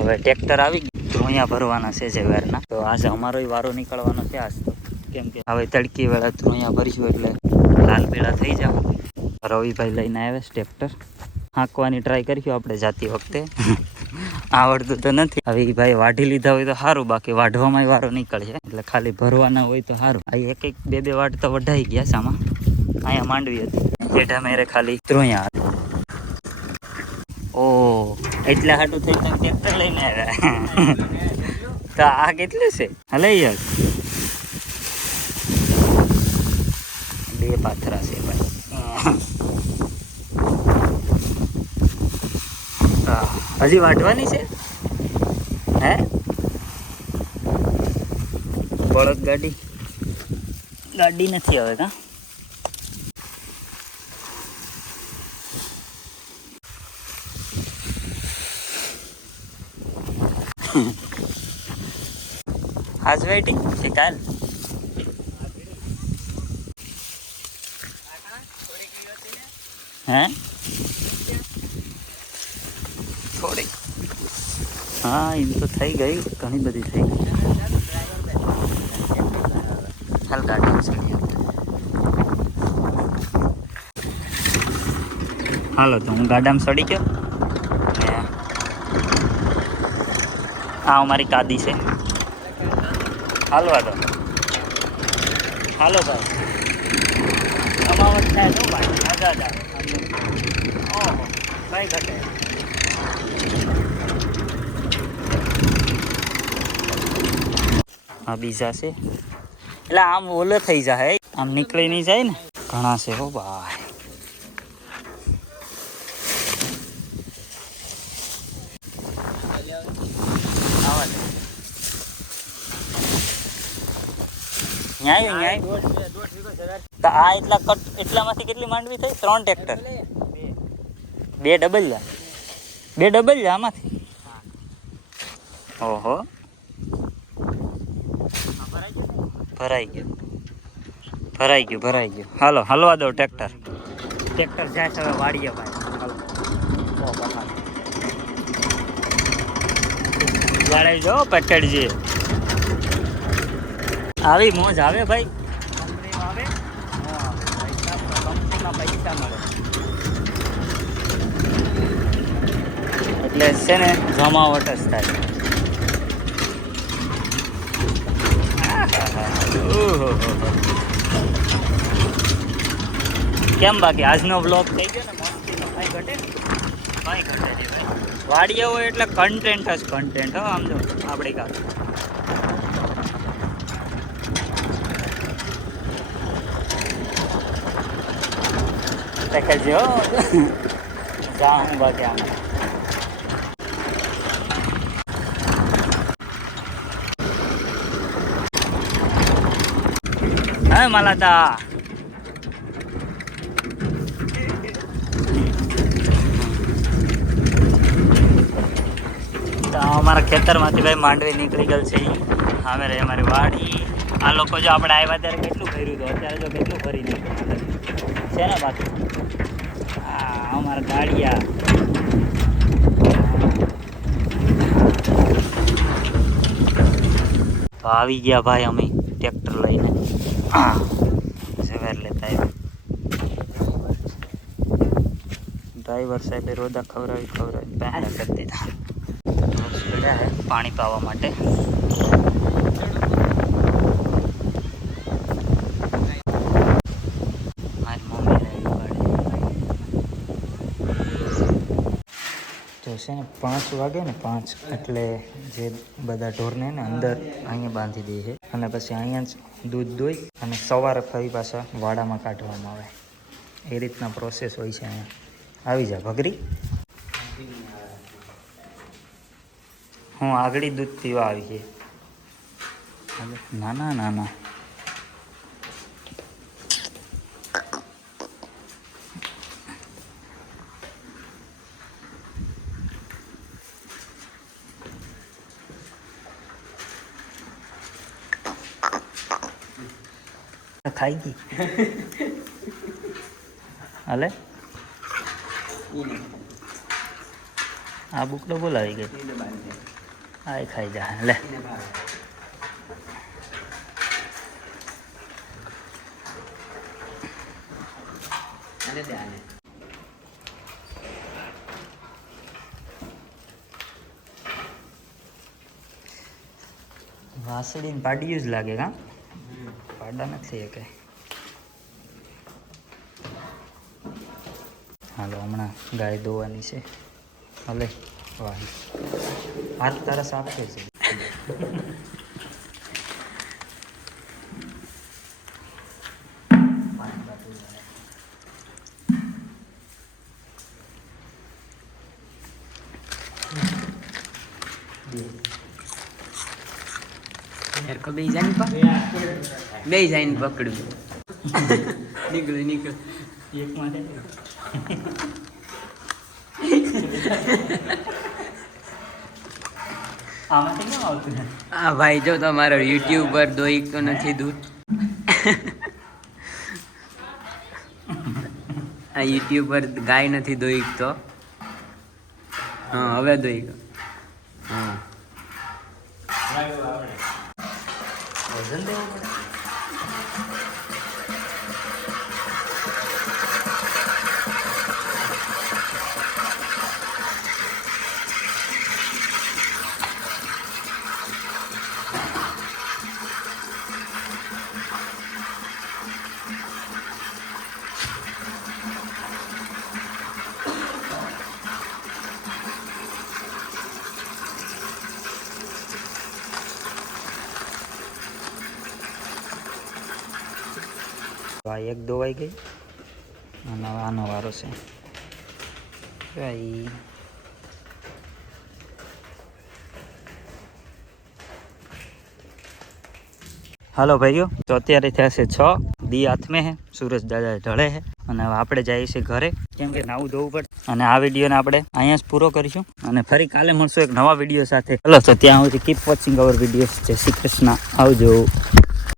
હવે ટ્રેક્ટર આવી ગયું, ધ્રોયા ભરવાના છે વેરના. તો આજે અમારો વારો નીકળવાનો છે આજ તો, કેમ કે હવે તડકી વેળા ધ્રોયા ભરીશું એટલે લાલ પીળા થઈ જાવ. રવિભાઈ લઈને આવે ટ્રેક્ટર, હાંકવાની ટ્રાય કરીશું આપણે જાતી વખતે. આવડતું તો નથી. હવે ભાઈ વાઢી લીધા હોય તો સારું, બાકી વાઢવામાં વારો નીકળશે, એટલે ખાલી ભરવાના હોય તો સારું. આ એક બે વાટ તો વઢાઈ ગયા સામાં. અહીંયા માંડવી હતી, જેઠા મેરે ખાલી ધ્રોયા. ઓ એટલા હાટું થઈ તમે ટ્રેક્ટર લઈને આવ્યા. તો આ કેટલું છે? હલે યાર, 2 પાથરા છે ભાઈ. હજી વાઢવાની છે હે? બળદ ગાડી નથી હવે કા? आज वेटिंग છે કાલ? હે થોડી, હા એમ તો થઈ ગઈ, ઘણી બધી થઈ ગઈ. હાલ ગાડી છે. હાલો તો હું ગાડામાં સડી ગયો. આ અમારી કાદી છે. હાલવા દો, હાલો ભાઈ. અમાવત થાય તો ભાઈ આજા ઓહો કઈ ઘટે. આ બીજા છે એટલે આમ ઓલો થઈ જાય, આમ નીકળી નહીં જાય ને. ઘણા છે હો ભાઈ. ન્યાય તો આ એટલા કટ, એટલામાંથી કેટલી માંડવી થઈ? 3 ટ્રેક્ટર, 2 ડબલ આમાંથી. ઓહો ભરાઈ ગયું. હાલો હલવા દો ટ્રેક્ટર જાય છે હવે વાડીએ ભાઈ. વાળાઈ જો પટડજી. આવી મોજ આવે ભાઈ, કંપનીમાં આવે. કંપનીમાં પૈસા મળે એટલે છે ને જમાવટ જ થાય. કેમ બાકી આજનો બ્લોગ થઈ ગયો ને મસ્તીનો? કાંઈ ઘટે નહીં ભાઈ. વાડીએ હોય એટલે કન્ટેન્ટ જ કન્ટેન્ટ. હો આમ તો આપણી કાલ જો જાઉં બાકી આમ. હા માલાતા અમારા ખેતરમાંથી ભાઈ માંડવી નીકળી ગયેલ છે. હવે રે અમારી વાડી. આ લોકો જો આપણે આવ્યા ત્યારે કેટલું ભર્યું હતું, અત્યારે જો કેટલું ભરી નાખ્યું છે ને બાકી. હા અમારા ગાડિયા તો આવી ગયા ભાઈ. અમે ટ્રેક્ટર લઈને સવેર લેતા આવ્યા. ડ્રાઈવર સાહેબે રોદા ખવડાવી પહેલા કરી દીધા. પાણી પાવા માટે. તો છે ને 5 વાગે ને 5 એટલે જે બધા ઢોરને ને અંદર અહીંયા બાંધી દે છે, અને પછી અહીંયા જ દૂધ દોઈ અને સવારે ફરી પાછા વાડામાં કાઢવામાં આવે. એ રીતના પ્રોસેસ હોય છે અહીંયા. આવી જા ભગરી. હું આગળ દૂધ પીવા આવી છે. ના ખાઈ ગઈ. હાલે આ બુકડો બોલાવી ગઈ. આ ખાઈ જા લે. વાસળીને પાડ્યું જ લાગે કા પાડા નથી એ કઈ. હાલો હમણાં ગાય દોવાની છે. હલે વાહ હાથ તારા સાફ થઈ છે. બે જાય પકડ્યું. નીકળ એક માટે આમાંથી કેમ આવતું છે? હા ભાઈ જો તમારો યુટ્યુબ પર દોઈ તો નથી દૂધ. આ યુટ્યુબ પર ગાય નથી દોઈ તો. હા હવે દોઈ ગયો. હા વજન દેવું પડે. આ એક દોવાઈ ગઈ અને હવે આનો વારો છે. ભાઈ હાલો ભાઈઓ, તો અત્યારે થયા છે 6. દી હાથમે હે, સૂરજ દાદા ઢળે છે અને હવે આપણે જઈએ છીએ ઘરે, કેમ કે નાવું ધોવું પડે. અને આ વિડીયોને આપણે અહીંયા જ પૂરો કરીશું અને ફરી કાલે મળશું એક નવા વિડીયો સાથે. ચલો તો ત્યાં સુધી કીપ વોચિંગ અવર વિડીયોઝ. જય શ્રી કૃષ્ણ, આવજો.